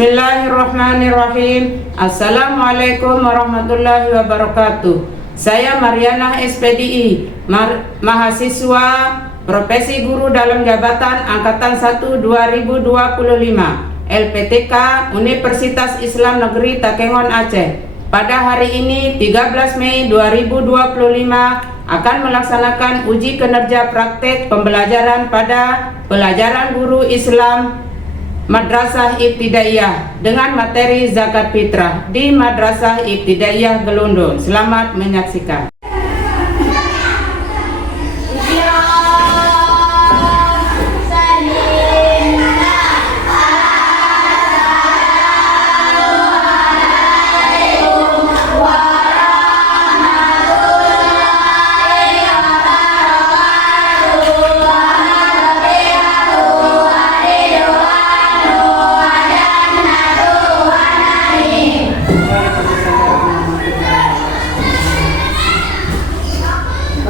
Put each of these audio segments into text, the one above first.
Bismillahirrahmanirrahim. Assalamualaikum warahmatullahi wabarakatuh. Saya Mariana SPDI, mahasiswa profesi guru dalam jabatan Angkatan 1 2025, LPTK Universitas Islam Negeri Takengon Aceh. Pada hari ini 13 Mei 2025 akan melaksanakan uji kinerja praktek pembelajaran pada pelajaran guru Islam Madrasah Ibtidaiyah dengan materi zakat fitrah di Madrasah Ibtidaiyah Gelondong. Selamat menyaksikan.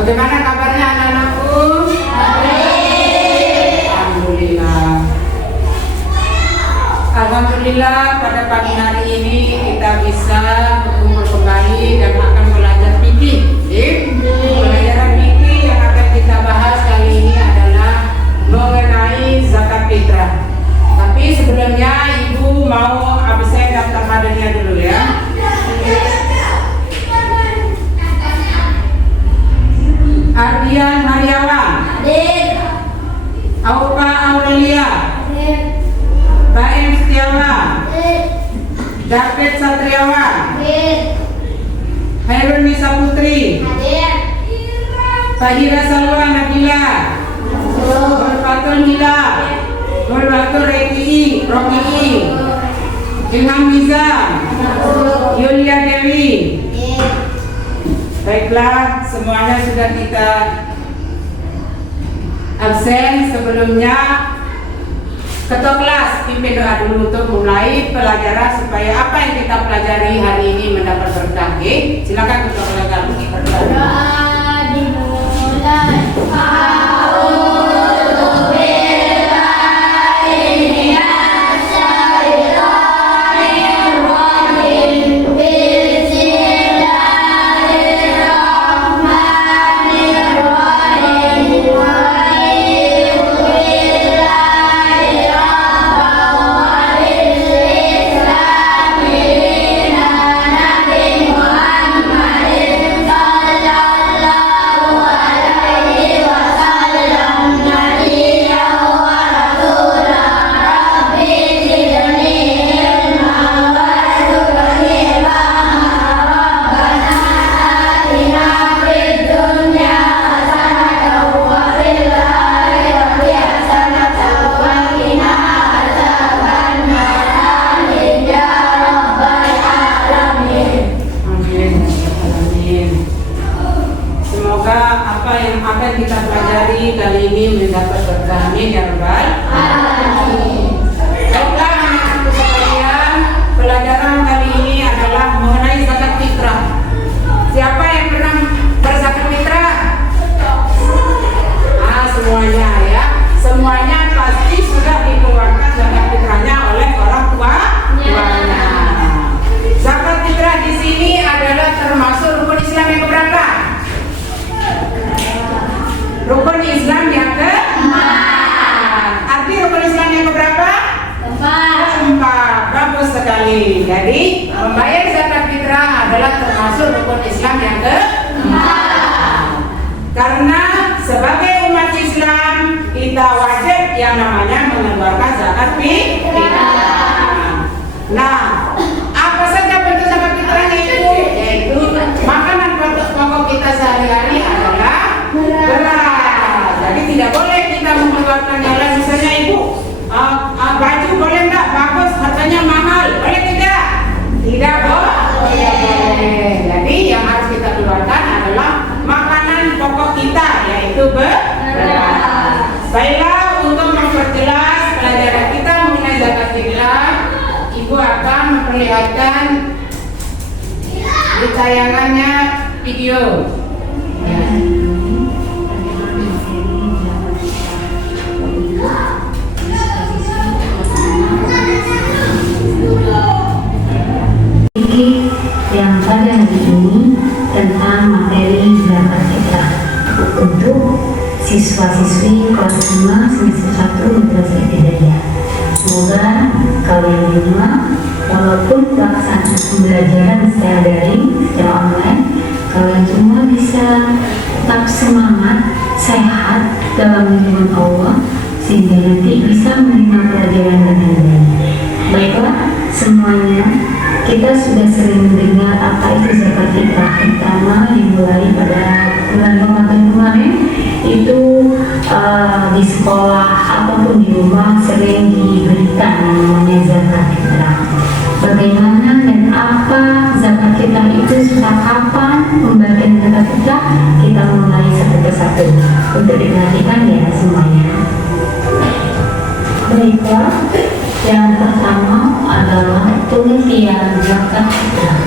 Bagaimana kabarnya anak-anakku? Alhamdulillah pada pagi hari ini kita bisa berkumpul kembali dan akan belajar fikih. Pelajaran fikih yang akan kita bahas kali ini adalah mengenai zakat fitrah. Tapi sebelumnya ibu mau absen daftar kadernya dulu ya. Ardian Haryawan, Aupa Aurelia, Baem Setiawan, David Satriawan, Hairun Nisa Putri, Fahira Salwa Nabila, Berfatul Hila, Berfatul Roki, Ilham Mizan, Yulia Dewi. Baiklah, semuanya sudah kita absen. Sebelumnya ketua kelas pimpin doa dulu untuk mulai pelajaran supaya apa yang kita pelajari hari ini mendapat berkah. Silakan ketua kelas berdoa. Akan kita pelajari kali ini mendapat berkah. Amin ya rabbal alamin. Baiklah anak-anakku sekalian, pelajaran kali ini adalah mengenai zakat fitrah. Siapa yang pernah berzakat fitrah? Semuanya ya. Semuanya pasti sudah dikeluarkan zakat fitrahnya oleh orang tuanya. Zakat fitrah di sini adalah termasuk rukun Islam yang keberapa? Rukun Islam yang keempat. Arti rukun Islam yang keberapa? Keempat. Bagus sekali. Jadi membayar zakat fitrah adalah termasuk rukun Islam yang keempat. Karena sebagai umat Islam kita wajib yang namanya mengeluarkan zakat fitrah. Nah, apa saja bentuk zakat fitrahnya itu? Yaitu makanan pokok kita sehari-hari adalah beras. Jadi tidak boleh kita mengeluarkan yang lain. Misalnya ibu, baju boleh enggak? Bagus, harganya mahal. Boleh tidak? Tidak boleh. Jadi yang harus kita keluarkan adalah makanan pokok kita, yaitu beras. Baiklah, untuk memperjelas pelajaran kita mengenai zakat fitrah, ibu akan memperlihatkan di tayangannya video. siswa-siswi kelas 5 semester 1 Madrasah Ibtidaiyah. Semoga kalian semua, walaupun pelaksanaan pembelajaran secara daring, secara online, kalian semua bisa tetap semangat, sehat dalam lindungan Allah, sehingga nanti bisa menerima pelajaran dengan baik. Baiklah semuanya, kita sudah sering mendengar apa itu zakat fitrah, terutama dimulai pada bulan Ramadan kemarin. Itu di sekolah ataupun di rumah sering diberikan yang namanya zakat fitrah. Bagaimana dan apa zakat fitrah itu, serta kapan pembagian zakat fitrah, kita mulai satu persatu untuk diperhatikan ya semuanya. Baiklah, yang pertama adalah pengertian zakat fitrah.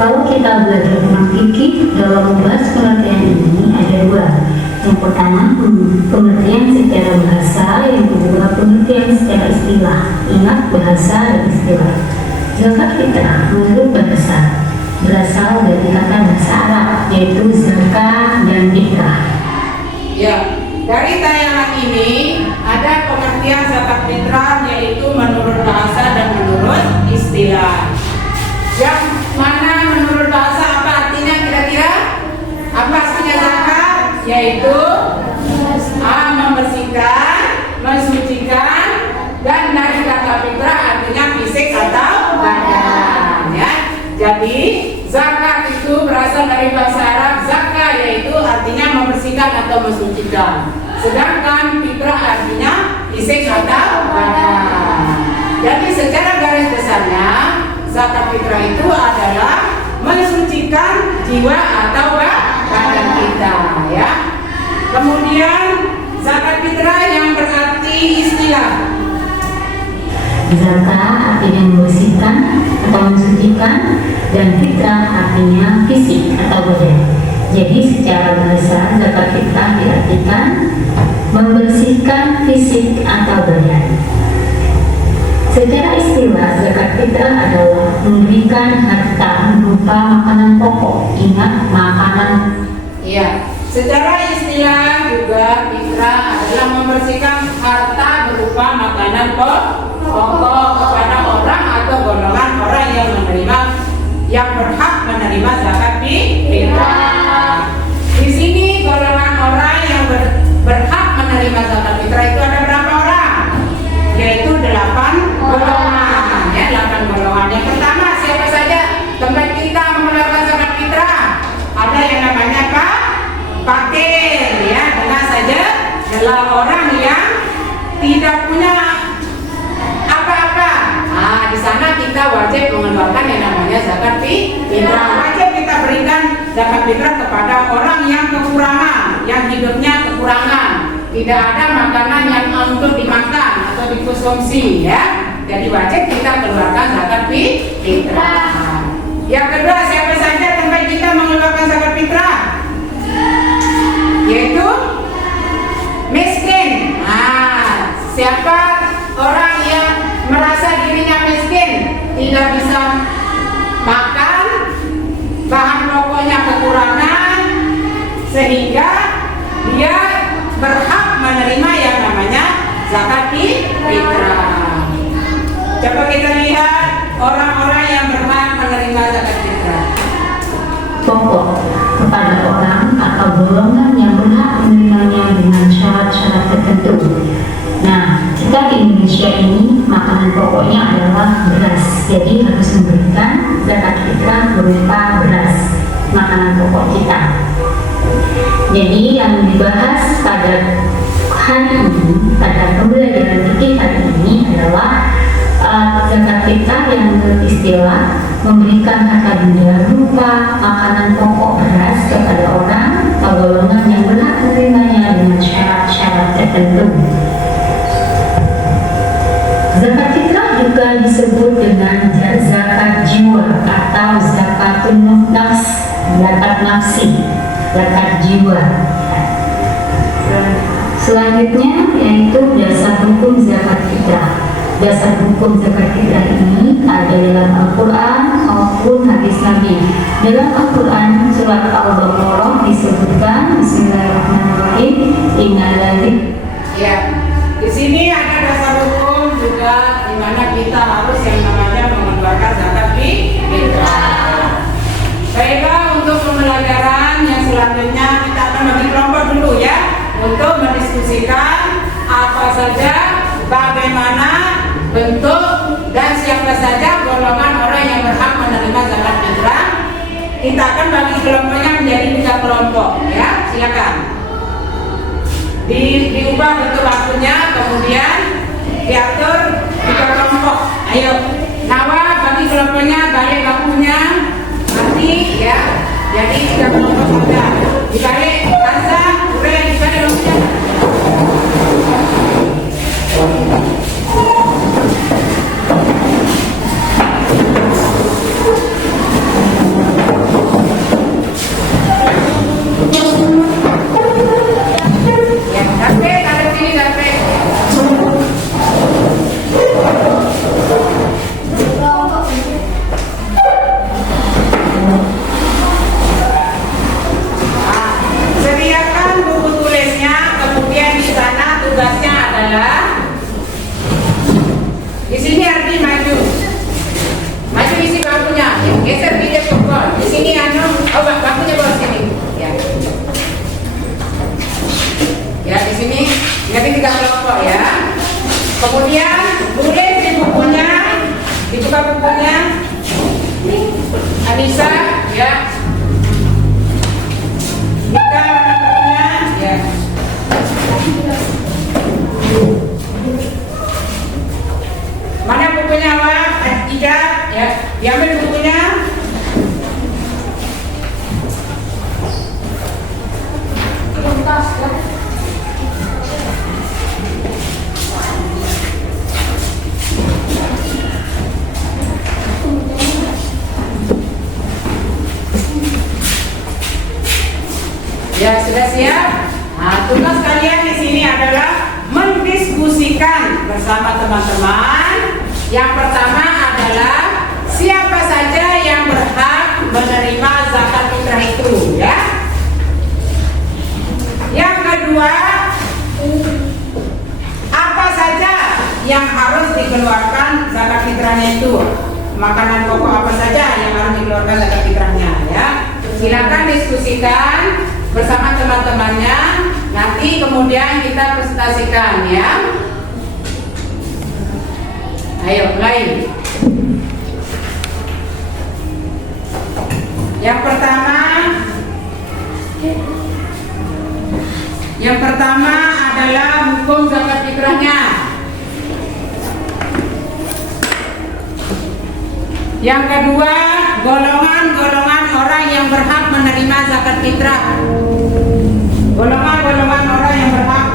Kalau kita belajar tentang fikih, dalam membahas pengertian ini ada dua. Yang pertama pengertian secara bahasa, yang kedua pengertian secara istilah. Ingat bahasa dan istilah. Zakat fitrah menurut bahasa berasal dari kata bahasa Arab, yaitu zakat dan fitrah. Ya, dari tayangan ini ada pengertian zakat fitrah, yaitu menurut bahasa dan menurut istilah. Yang mana menurut bahasa apa artinya kira-kira? Apa artinya zakat? Yaitu membersihkan, mensucikan, dan dari kata fitrah artinya fisik atau badan. Ya. Jadi zakat itu berasal dari bahasa Arab zakah, yaitu artinya membersihkan atau mensucikan. Sedangkan fitrah artinya fisik atau badan. Jadi secara garis besarnya zakat fitrah itu adalah mensucikan jiwa atau badan kita, ya. Kemudian zakat fitrah yang berarti istilah. Zakat artinya membersihkan atau mensucikan, dan fitrah artinya fisik atau badan. Jadi secara bahasa zakat fitrah diartikan membersihkan fisik atau badan. Secara istilah, zakat fitrah adalah memberikan harta berupa makanan pokok. Ingat, makanan. Iya. Secara istilah juga fitrah adalah membersihkan harta berupa makanan pokok kepada orang atau golongan orang yang berhak menerima zakat fitrah. Di sini golongan orang yang berhak menerima zakat fitrah itu ada berapa orang? Yaitu 8 golongan, ya, 8 golongan. Yang pertama siapa saja tempat kita mengeluarkan zakat fitrah? Ada yang namanya fakir, ya, dengar saja, adalah orang yang tidak punya apa-apa. Nah, di sana kita wajib mengeluarkan yang namanya zakat fitrah. Wajib kita berikan zakat fitrah kepada orang yang kekurangan, yang hidupnya kekurangan. Tidak ada makanan yang untuk dimakan atau dikonsumsi, ya. Jadi wajib kita keluarkan zakat fitrah. Yang kedua, siapa saja tempat kita mengeluarkan zakat fitrah? Yaitu miskin. Nah, siapa orang yang merasa dirinya miskin, tidak bisa makan, bahan pokoknya kekurangan, sehingga dia berhak menerima yang namanya zakat fitrah. Coba kita lihat orang-orang yang berhak menerima zakat fitrah. Pokok kepada orang atau golongan yang berhak menerimanya dengan syarat-syarat tertentu. Nah, kita di Indonesia ini makanan pokoknya adalah beras, jadi harus memberikan zakat fitrah berupa beras, makanan pokok kita. Jadi yang dibahas pada hari ini, pada pembelajaran fikih hari ini adalah zakat fitrah yang menurut istilah memberikan harta benda berupa makanan pokok beras kepada orang atau golongan yang berhak menerimanya dengan syarat-syarat tertentu. Zakat fitrah juga disebut dengan zakat jiwa atau zakatun nafs, zakat nafsi, zakat jiwa. Selanjutnya yaitu dasar hukum zakat fitrah. Dasar hukum zakat fitrah ini ada dalam Al-Quran maupun hadis Nabi. Dalam Al-Quran surat Al-Baqarah disebutkan, Bismillahirrahmanirrahim, Ingat lagi. Ya, di sini ada dasar hukum juga di mana kita harus yang namanya mengeluarkan zakat fitrah. Baiklah, untuk pembelajaran yang selanjutnya kita akan bagi kelompok dulu ya, untuk mendiskusikan apa saja, bagaimana bentuk dan siapa saja golongan orang yang berhak menerima zakat fitrah. Kita akan bagi kelompoknya menjadi 3 kelompok ya, silakan. Diubah bentuk waktunya, kemudian diatur 3 kelompok. Ayo, Nawa bagi kelompoknya, balik waktunya nanti ya. Jadi 3 kelompok saja. Dibalik, Kansa, Ure, dibalik waktunya. Sediakan buku tulisnya, kemudian di sana tugasnya adalah di sini Ardi maju isi bangkunya, ya, geser pijat pokok. Di sini bangkunya bawa sini, ya. Ya di sini nanti 3 kelompok ya. Kemudian tulis di bukunya, dibuka bukunya, Anissa, ya. Buka bukunya, ya. Mana bukunya, Wak? Ida, ya. Diambil bukunya. Ya, sudah siap? Nah, tugas kalian di sini adalah mendiskusikan bersama teman-teman. Yang pertama adalah siapa saja yang berhak menerima zakat fitrah itu, ya. Yang kedua, apa saja yang harus dikeluarkan zakat fitrahnya itu? Makanan pokok apa saja yang harus dikeluarkan zakat fitrahnya, ya. Silakan diskusikan bersama teman-temannya, nanti kemudian kita presentasikan ya. Ayo mulai. Yang pertama adalah hukum zakat fitrahnya. Yang kedua, golongan-golongan orang yang berhak menerima zakat fitrah. Golongan-golongan orang yang berhak.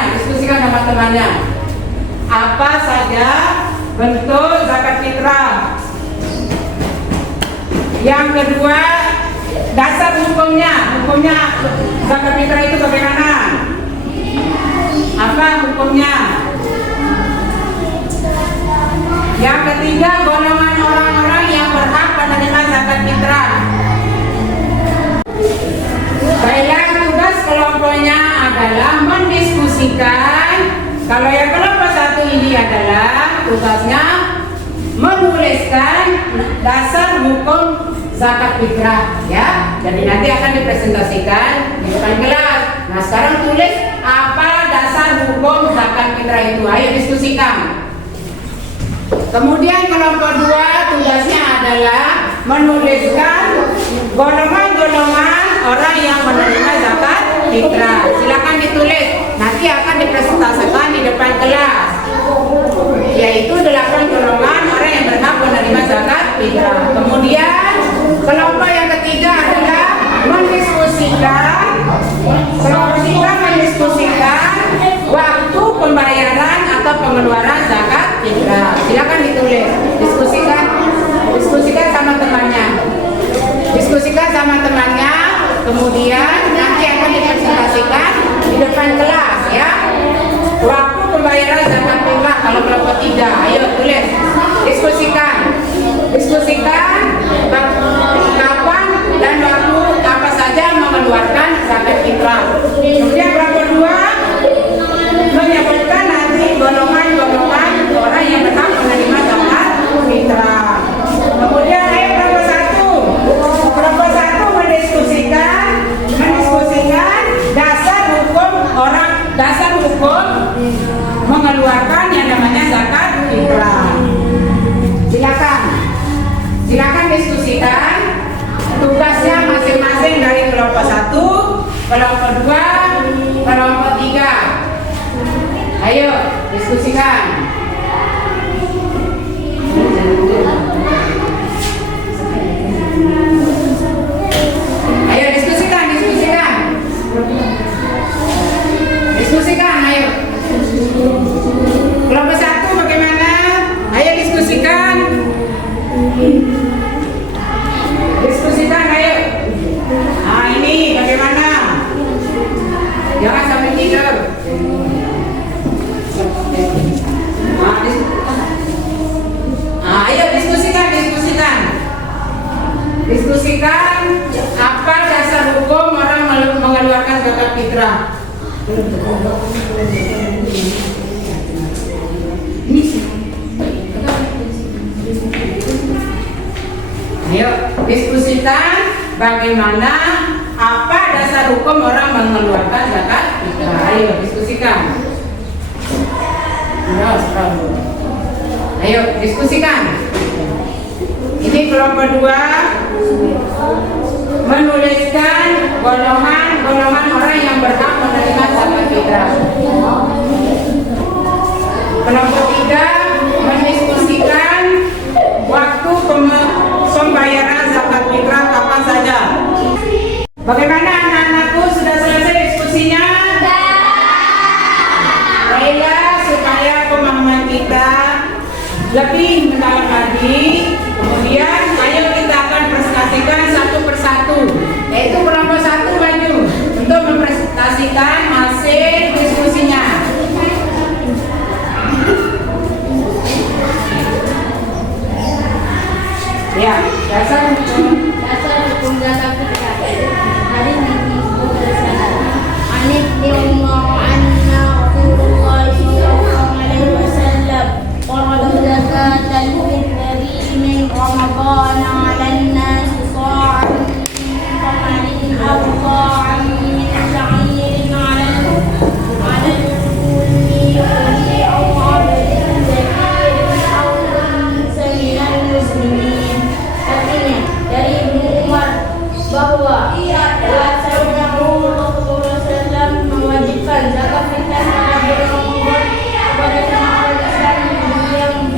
Diskusikan sama temannya. Apa saja bentuk zakat fitrah. Yang kedua, dasar hukumnya. Hukumnya zakat fitrah itu bagaimana? Apa hukumnya? Yang ketiga, golongan orang-orang yang berhak menerima zakat fitrah. Baiklah, tugas kelompoknya adalah mendiskusikan. Kalau yang kelompok 1 ini adalah tugasnya menuliskan dasar hukum zakat fitrah, ya. Jadi nanti akan dipresentasikan di depan kelas. Nah, sekarang tulis apa dasar hukum zakat fitrah itu. Ayo diskusikan. Kemudian kelompok 2 tugasnya adalah menuliskan golongan-golongan orang yang menerima zakat fitrah. Silakan ditulis. Nanti akan dipresentasikan di depan kelas. Yaitu 8 golongan orang yang berhak menerima zakat fitrah. Kemudian kelompok yang ketiga adalah mendiskusikan. Kelompok 3 mendiskusikan waktu pembayaran atau pengeluaran zakat fitrah. Silakan ditulis. Diskusikan sama temannya. Kemudian nanti akan dipresentasikan di depan kelas ya. Waktu pembayaran zakat fitrah kalau kelompok 3. Ayo tulis. Diskusikan kapan dan waktu apa saja mengeluarkan zakat fitrah. Kemudian kelompok 2 menyebutkan nanti golongan-golongan orang yang berhak menerima zakat fitrah. Kemudian ayo kelompok 1 mendiskusikan dasar hukum mengeluarkan yang namanya zakat fitrah. Silakan diskusikan tugasnya masing-masing dari kelompok 1, kelompok 2, kelompok 3. Ayo diskusikan. Ayo diskusikan, ayo. Kelompok 1 bagaimana? Ayo diskusikan, ayo. Nah ini bagaimana? Jangan sampai tidur. Ayo diskusikan apa dasar hukum orang mengeluarkan zakat fitrah. Ayo diskusikan bagaimana apa dasar hukum orang mengeluarkan zakat fitrah. Ayo diskusikan. Ayo diskusikan. Ini kelompok 2 menuliskan golongan orang yang berhak menerima zakat fitrah. Kelompok 3 mendiskusikan waktu pembayaran zakat fitrah kapan saja. Bagaimana anak-anakku, sudah selesai diskusinya? Baiklah, supaya pemahaman kita lebih mendalam lagi. Kemudian ayo kita akan presentasikan satu persatu. Yaitu kelompok 1 maju untuk mempresentasikan hasil diskusinya. Ya, dasar hukum zakat fitrah. Hari ini Anif Umar anna Rasulullah sallallahu alaihi wasallam farada zakat al-fitri min Ramadan 'ala an-nas sa'an min aw sa'an min sha'irin 'ala al-kulli aw 'abdin zakirin aw minal muslimin. Artinya dari Ibnu Umar bahwa Rasulullah SAW mewajibkan zakat fitrah pada bulan Ramadan kepada semua orang Islam yang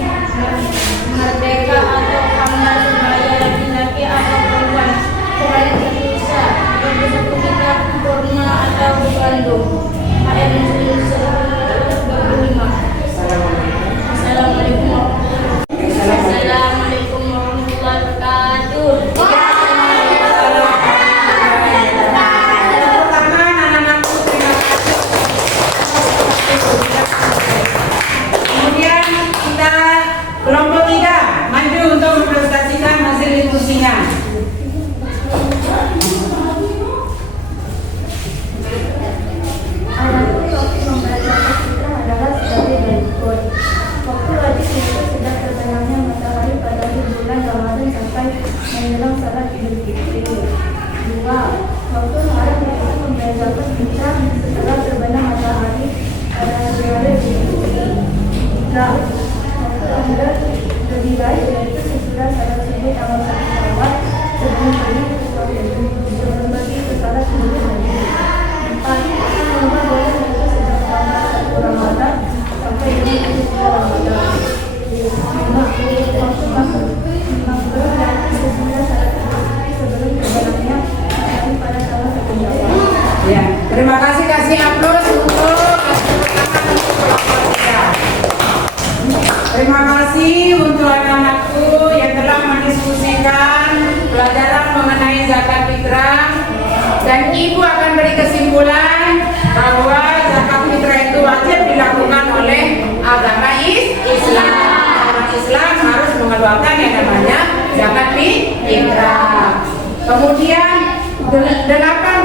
merdeka atau hamba sebaya laki-laki atau perempuan, selain terpisah yang bersekutu kurma atau berkandung. Ayat Muslim 125. Assalamualaikum warahmatullahi wabarakatuh. Kemudian kita kelompok 3 maju untuk mempresentasikan hasil diskusinya. Waktu wajib itu sejak terbenamnya matahari pada bulan Ramadan sampai menjelang salat Idul Fitri. 2. Waktu haram yaitu membayar zakat fitrah setelah terbenam matahari pada hari Idul Fitri. 3. Waktu anda lebih baik yaitu sesudah salat subuh tanggal 1 Syawal sebelum pergi ke salat subuh lagi. 4. Mengubah boleh yaitu sejak tanggal 1 Ramadan sampai dengan 10 Ramadan. 5. Waktu makruh yaitu sesudah salat sebelum terbenamnya matahari pada tanggal 1 Syawal. Ya, terima kasih, kasih aplaus untuk terima kasih untuk anak-anakku yang telah mendiskusikan pelajaran mengenai zakat fitrah Dan ibu akan beri kesimpulan bahwa zakat fitrah itu wajib dilakukan oleh agama Islam. Orang Islam harus mengeluarkan yang namanya zakat fitrah. Kemudian 8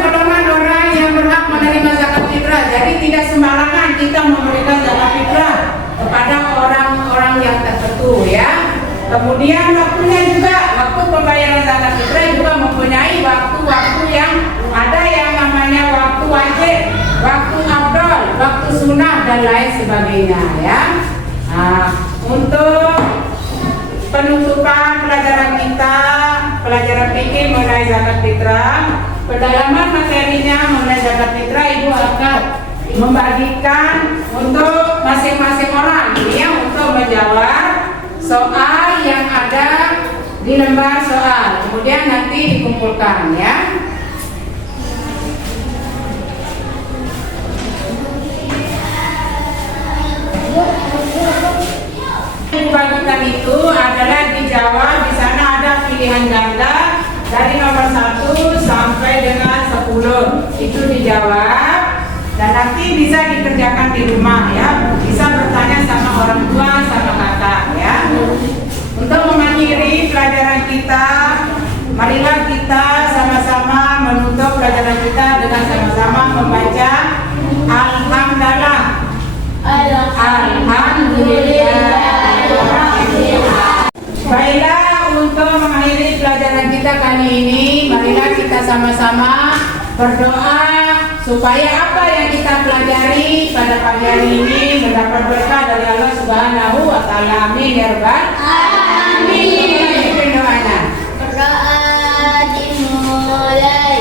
golongan orang yang berhak menerima zakat fitrah. Jadi tidak sembarangan kita memberikan zakat fitrah kepada orang-orang yang tertentu ya. Kemudian waktunya juga, waktu pembayaran zakat fitrah juga mempunyai waktu-waktu yang ada yang namanya waktu wajib, waktu afdal, waktu sunnah dan lain sebagainya ya. Nah, untuk penutupan pelajaran kita, pelajaran fikih mengenai zakat fitrah, pendalaman materinya mengenai zakat fitrah, ibu akan membagikan untuk masing-masing orang ya, untuk menjawab soal yang ada di lembar soal, kemudian nanti dikumpulkan ya. Yang dibagikan itu adalah dijawab, di sana ada pilihan ganda dari nomor 1 sampai dengan 10 itu dijawab dan nanti bisa dikerjakan di rumah ya, bisa bertanya sama orang tua sama kakak ya. Untuk mengakhiri pelajaran kita, marilah kita sama-sama menutup pelajaran kita dengan sama-sama membaca Alhamdulillah. Baiklah, untuk mengakhiri pelajaran kita kali ini, marilah kita sama-sama berdoa supaya apa yang kita pelajari pada pagi hari ini mendapat berkah dari Allah Subhanahu wa Ta'ala. Amin ya Rabbal alamin. Doanya. Berdoa dimulai.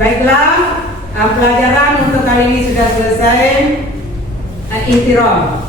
Baiklah, pelajaran untuk kali ini sudah selesai. Intirom.